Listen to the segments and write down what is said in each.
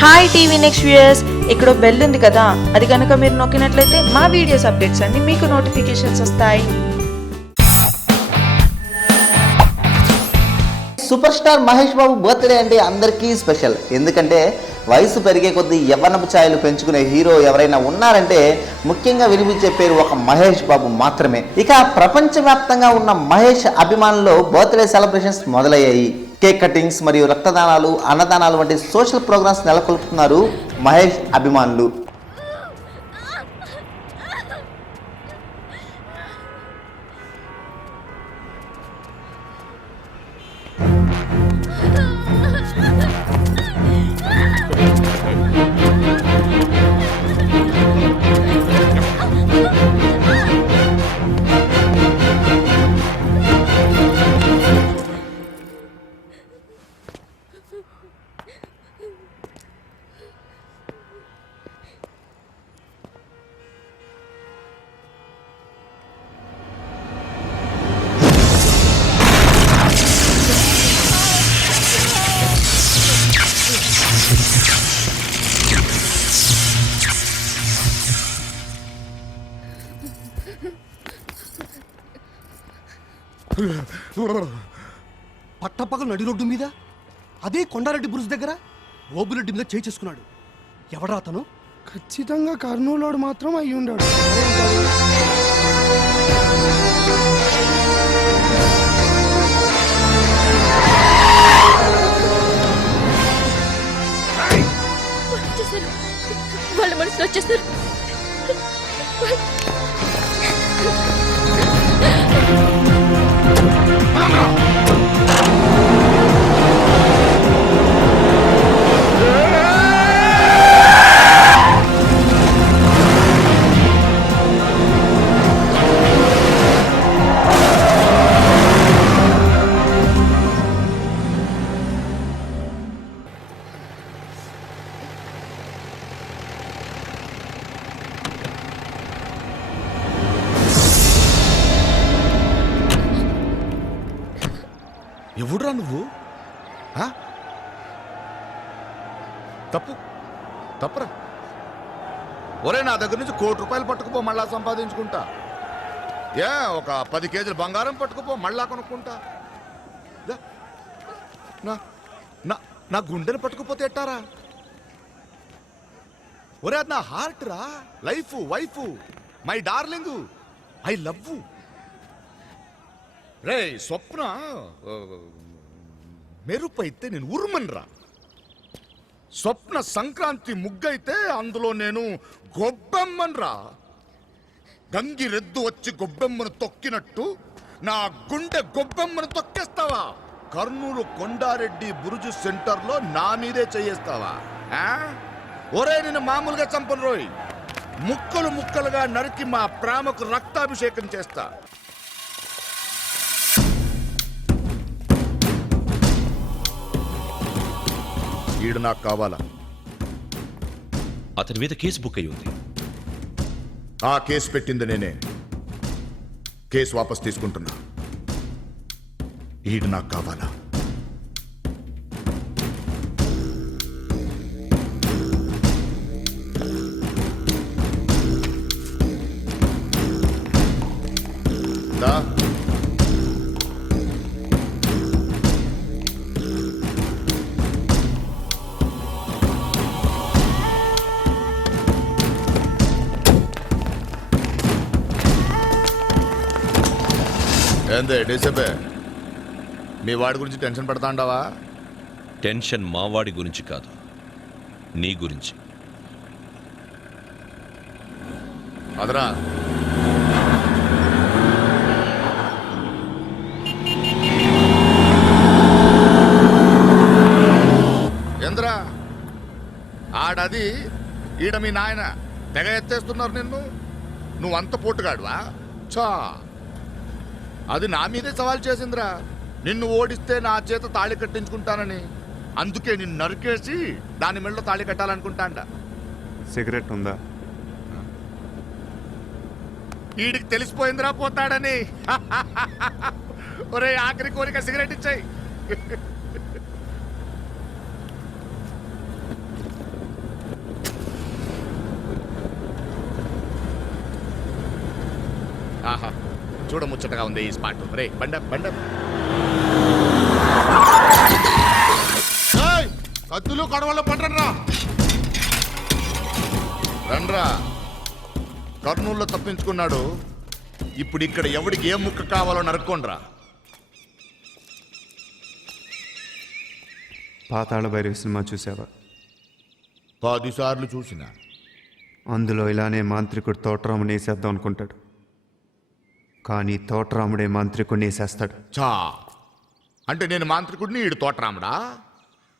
Hi TV next viewers, ఇక్కడ bell ఉంది కదా, అది కనుక మీరు నొక్కినట్లయితే మా వీడియోస్ అప్డేట్స్ అన్ని మీకు నోటిఫికేషన్స్ వస్తాయి. Super star Mahesh Babu birthday అంటే అందరికీ స్పెషల్. ఎందుకంటే వయసు పెరిగే కొద్దీ యవ్వనపు ఛాయలు పెంచుకునే హీరో ఎవరైనా ఉన్నారంటే ముఖ్యంగా వినిపించే పేరు ఒక మహేష్ బాబు మాత్రమే. ఇక ప్రపంచవ్యాప్తంగా ఉన్న మహేష్ అభిమానులు బర్త్డే సెలబ్రేషన్స్ మొదలయ్యాయి. కేక్ కటింగ్స్ మరియు రక్తదానాలు, అన్నదానాలు వంటి సోషల్ ప్రోగ్రామ్స్ నెలకొల్పుతున్నారు మహేష్ అభిమానులు. పట్టపగలు నడి రోడ్డు మీద, అదే కొండారెడ్డి బ్రుజ్ దగ్గర ఓబులెడ్డి మీద చేయి చేసుకున్నాడు. ఎవడా అతను? ఖచ్చితంగా కర్నూలుడు మాత్రం అయి ఉండాడు. వాళ్ళ మనసులో వచ్చేసారు. ఎవడురా నువ్వు? తప్పురా. ఒరే, నా దగ్గర నుంచి ₹1 కోటి పట్టుకుపో, మళ్ళా సంపాదించుకుంటా. ఒక 10 కేజీలు బంగారం పట్టుకుపో, మళ్ళా కొనుక్కుంటా. నా గుండెని పట్టుకుపోతే ఎట్టారా? ఒరే, అది నా హార్ట్ రా, life, wife, my darling, I love. రే స్వప్న, మెరుపు అయితే నేను ఉరుమన్రా. స్వప్న సంక్రాంతి ముగ్గైతే అందులో నేను గొబ్బెమ్మన్రా. గంగిరెద్దు వచ్చి గొబ్బెమ్మను తొక్కినట్టు నా గుండె గొబ్బెమ్మను తొక్కేస్తావా? కర్నూలు కొండారెడ్డి బురుజు సెంటర్లో నా మీదే చేయేస్తావా? ఒరే, నేను మామూలుగా చంపను రోయ్, ముక్కలు ముక్కలుగా నరికి మా ప్రేమకు రక్తాభిషేకం చేస్తా. ఈడు నాకు కావాలా? అతని మీద కేసు బుక్ అయి ఉంది. ఆ కేసు పెట్టింది నేనే. కేసు వాపస్ తీసుకుంటున్నా. ఈడు నాకు కావాలా? దా. ఏందే డీసీపీ, మీ వాడి గురించి టెన్షన్ పడతా ఉంటావా? టెన్షన్ మావాడి గురించి కాదు, నీ గురించి. అదరా. ఏంద్రా ఆడది, ఈడ మీ నాయన తెగ ఎత్తేస్తున్నారు నిన్ను. నువ్వంత పోటుగాడువా? చా, అది నా మీదే సవాల్ చేసిందిరా. నిన్ను ఓడిస్తే నా చేత తాళి కట్టించుకుంటానని. అందుకే నిన్ను నరికేసి దాని మెడలో తాళి కట్టాలనుకుంటాండ. సిగరెట్ ఉందా? వీడికి తెలిసిపోయిందిరా పోతాడని. ఒరే, ఆఖరి కోరిక సిగరెట్ ఇచ్చాయి. ఆహా చూడ ముచ్చటగా ఉంది ఈ స్పాట్. రే బండ బండ కత్తులు కడవల్లో పట్టరా రండ్రా. కర్నూలులో తప్పించుకున్నాడు, ఇప్పుడు ఇక్కడ ఎవడికి ఏ ముక్క కావాలో నరుక్కోండ్రా. పాతాళ భైరవి సినిమా చూసావా? 10 సార్లు చూసిన. అందులో ఇలానే మాంత్రికుడు తోటరాముని వేసేద్దాం అనుకుంటాడు, కానీ తోటరాముడే మాంత్రికుడిని వేసేస్తాడు. చా అంటే నేను మాంత్రికుడిని, ఈడు తోటరాముడా?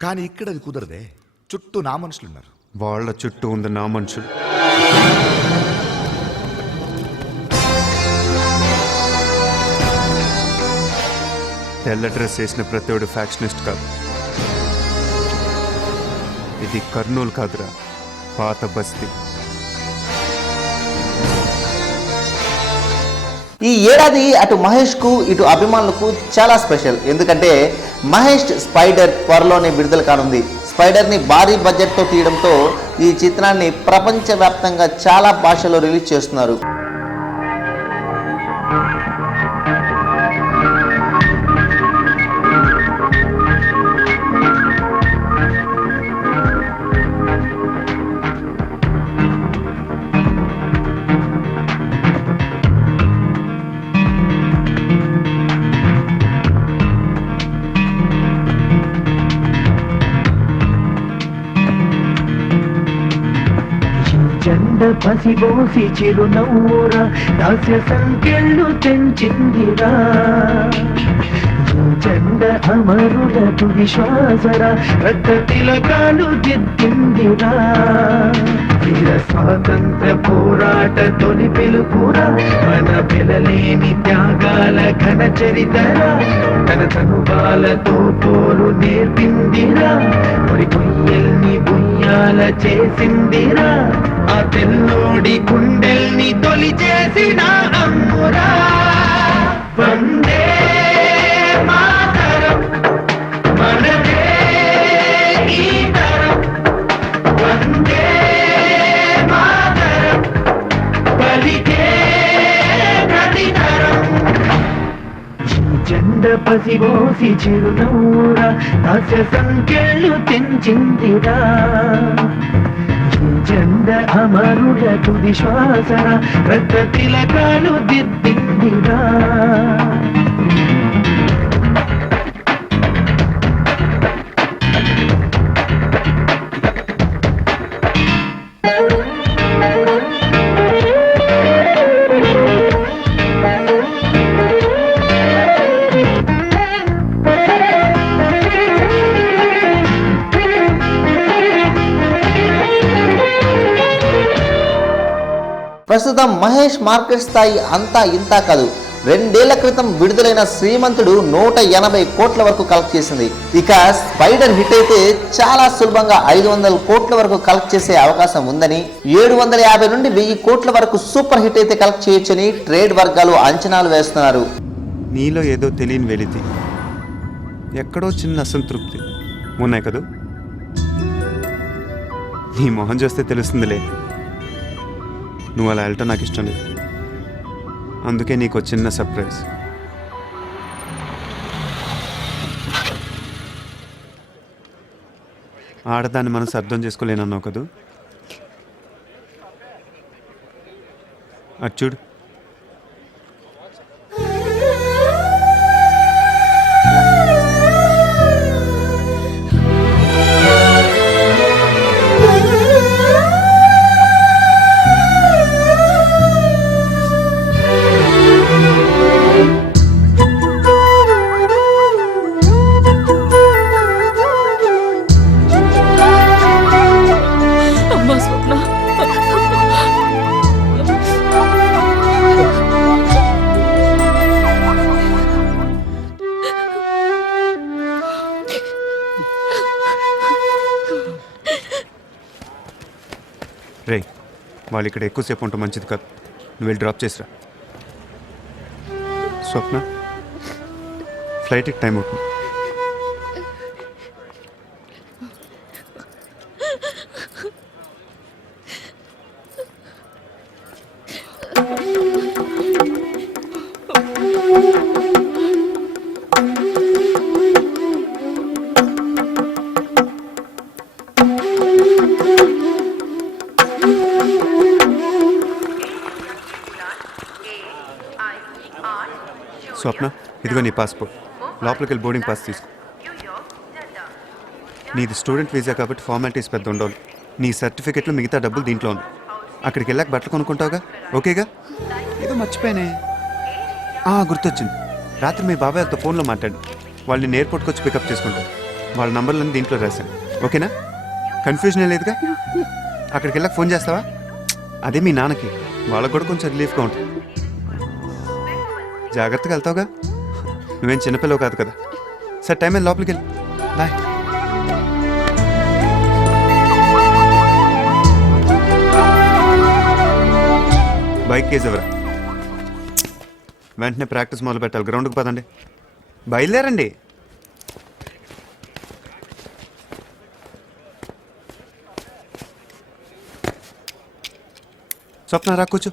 కానీ ఇక్కడ అది కుదరదే, చుట్టూ నా మనుషులున్నారు. వాళ్ళ చుట్టూ ఉంది నా మనుషులు. తెల్ల డ్రెస్ వేసిన ప్రతివాడు ఫ్యాక్షనిస్ట్ కాదు. ఇది కర్నూలు కాదురా, పాత బస్తీ. ఈ ఏడాది అటు మహేష్కు ఇటు అభిమానులకు చాలా స్పెషల్. ఎందుకంటే మహేష్ స్పైడర్ త్వరలోనే విడుదల కానుంది. స్పైడర్ని భారీ బడ్జెట్తో తీయడంతో ఈ చిత్రాన్ని ప్రపంచవ్యాప్తంగా చాలా భాషల్లో రిలీజ్ చేస్తున్నారు. జెండ పసిబోసి చిరునవ్వురా దాస్య సంఖ్యలు తెంచిందిరా. జెండ అమరులకు విశ్వాసరా రక్త తిలకాలు దిద్దిందిరా. వీర స్వాతంత్ర పోరాట తొలి పిలుపురా మన పిలలేని త్యాగాల ఘన చరితరా. తన తనుబాలతో తోలు నేర్పిందిరా, మరి కొయ్యల్ని బుయ్యాల చేసిందిరా. ఆ తెల్లోడి గుండెల్ని తొలి చేసిన అమ్మురా. వందే మాతరం మనదే ఈ తరం. వందే మాతరం పలికే ప్రతితరం. జెండ పసిబోసి చిరునవ్వురా దాస్య సంఖ్యలు తెంచిందిరా. జెండ అమరులకు విశ్వాసరా రక్త తిలకాలు దిద్దిందిరా. ప్రస్తుతం మహేష్ మార్కెట్ స్థాయి అంతా ఇంతా కాదు. 2 ఏళ్ల క్రితం విడుదలైన శ్రీమంతుడు 180 కోట్ల వరకు కలెక్ట్ చేసింది. ఇక స్పైడర్ హిట్ అయితే చాలా సులభంగా 500 కోట్ల వరకు కలెక్ట్ చేసే అవకాశం ఉందని, 750 నుండి 1000 కోట్ల వరకు సూపర్ హిట్ అయితే కలెక్ట్ చేయొచ్చని ట్రేడ్ వర్గాలు అంచనాలు వేస్తున్నారు. నీలో ఏదో తెలియని వెలితి, ఎక్కడో చిన్న అసంతృప్తి ఉన్నాయి కదూ. నీ మొహం చూస్తే తెలుస్తుందిలే, నువ్వు అలా వెళ్ళటం నాకు ఇష్టం లేదు. అందుకే నీకు చిన్న సర్ప్రైజ్. ఆడదాన్ని మనసు అర్థం చేసుకోలేనన్నావు కదూ, అది చూడు. అమ్మా స్వప్న, రే, వాళ్ళు ఇక్కడ ఎక్కువసేపు ఉంటే మంచిది కాదు. నువ్వు వెళ్ళి డ్రాప్ చేసిరా. స్వప్న, ఫ్లైట్కి టైం అవుతుంది. స్వప్న, ఇదిగో నీ పాస్పోర్ట్. లోపలికి వెళ్ళి బోర్డింగ్ పాస్ తీసుకో. నీది స్టూడెంట్ వీసా కాబట్టి ఫార్మాలిటీస్ పెద్ద ఉండవు. నీ సర్టిఫికెట్లు మిగతా డబ్బులు దీంట్లో ఉంది. అక్కడికి వెళ్ళాక బట్టలు కొనుక్కుంటావుగా, ఓకేగా? ఏదో మర్చిపోయానే, గుర్తొచ్చింది. రాత్రి మీ బాబాయ్ వాళ్ళతో ఫోన్లో మాట్లాడు. వాళ్ళని ఎయిర్పోర్ట్కి వచ్చి పికప్ చేసుకుంటారు. వాళ్ళ నంబర్లను దీంట్లో రాశాను, ఓకేనా? కన్ఫ్యూజన్ లేదుగా? అక్కడికి వెళ్ళాక ఫోన్ చేస్తావా? అదే మీ నాన్నకి, వాళ్ళకు కూడా కొంచెం రిలీఫ్గా ఉంటుంది. జాగ్రత్తగా వెళ్తావుగా? నువ్వేం చిన్నపిల్లవు కాదు కదా. సరే, టైం అయింది, లోపలికి వెళ్ళి బాయ్. బైక్ కేసు ఎవరా? వెంటనే ప్రాక్టీస్ మొదలు పెట్టాలి. గ్రౌండ్కి పదండి, బయలుదేరండి. స్వప్న రా, కూర్చో.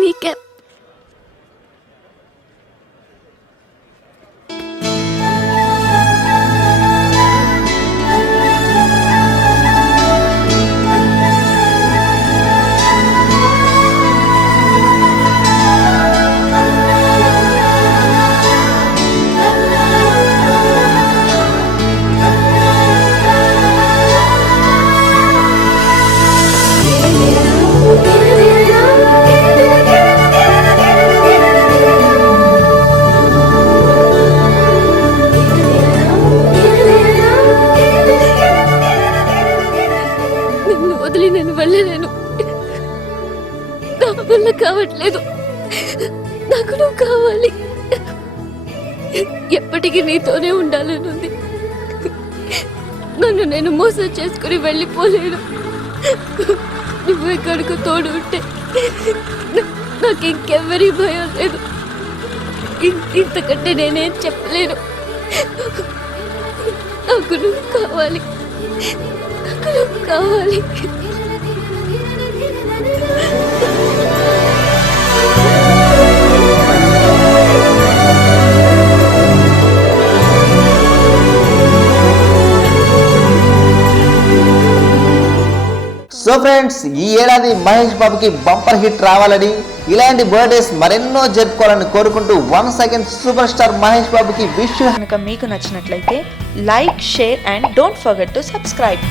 నీకే నిన్ను వదిలి నేను వెళ్ళలేను. నా వల్ల కావట్లేదు. నాకు నువ్వు కావాలి. ఎప్పటికీ నీతోనే ఉండాలనుంది. నన్ను నేను మోసం చేసుకుని వెళ్ళిపోలేను. నువ్వు ఎక్కడికి తోడు ఉంటే నాకు ఇంకెవ్వరి భయం లేదు. ఇంతకంటే నేనేం చెప్పలేను. నాకు నువ్వు కావాలి. నాకు నువ్వు కావాలి. సో ఫ్రెండ్స్, ఈ ఏడాది మహేష్ బాబుకి బంపర్ హిట్ రావాలని, ఇలాంటి బర్త్డేస్ మరెన్నో జరుపుకోవాలని కోరుకుంటూ once again super star Mahesh బాబుకి విష్. కనుక మీకు నచ్చినట్లయితే like, share and don't forget to subscribe.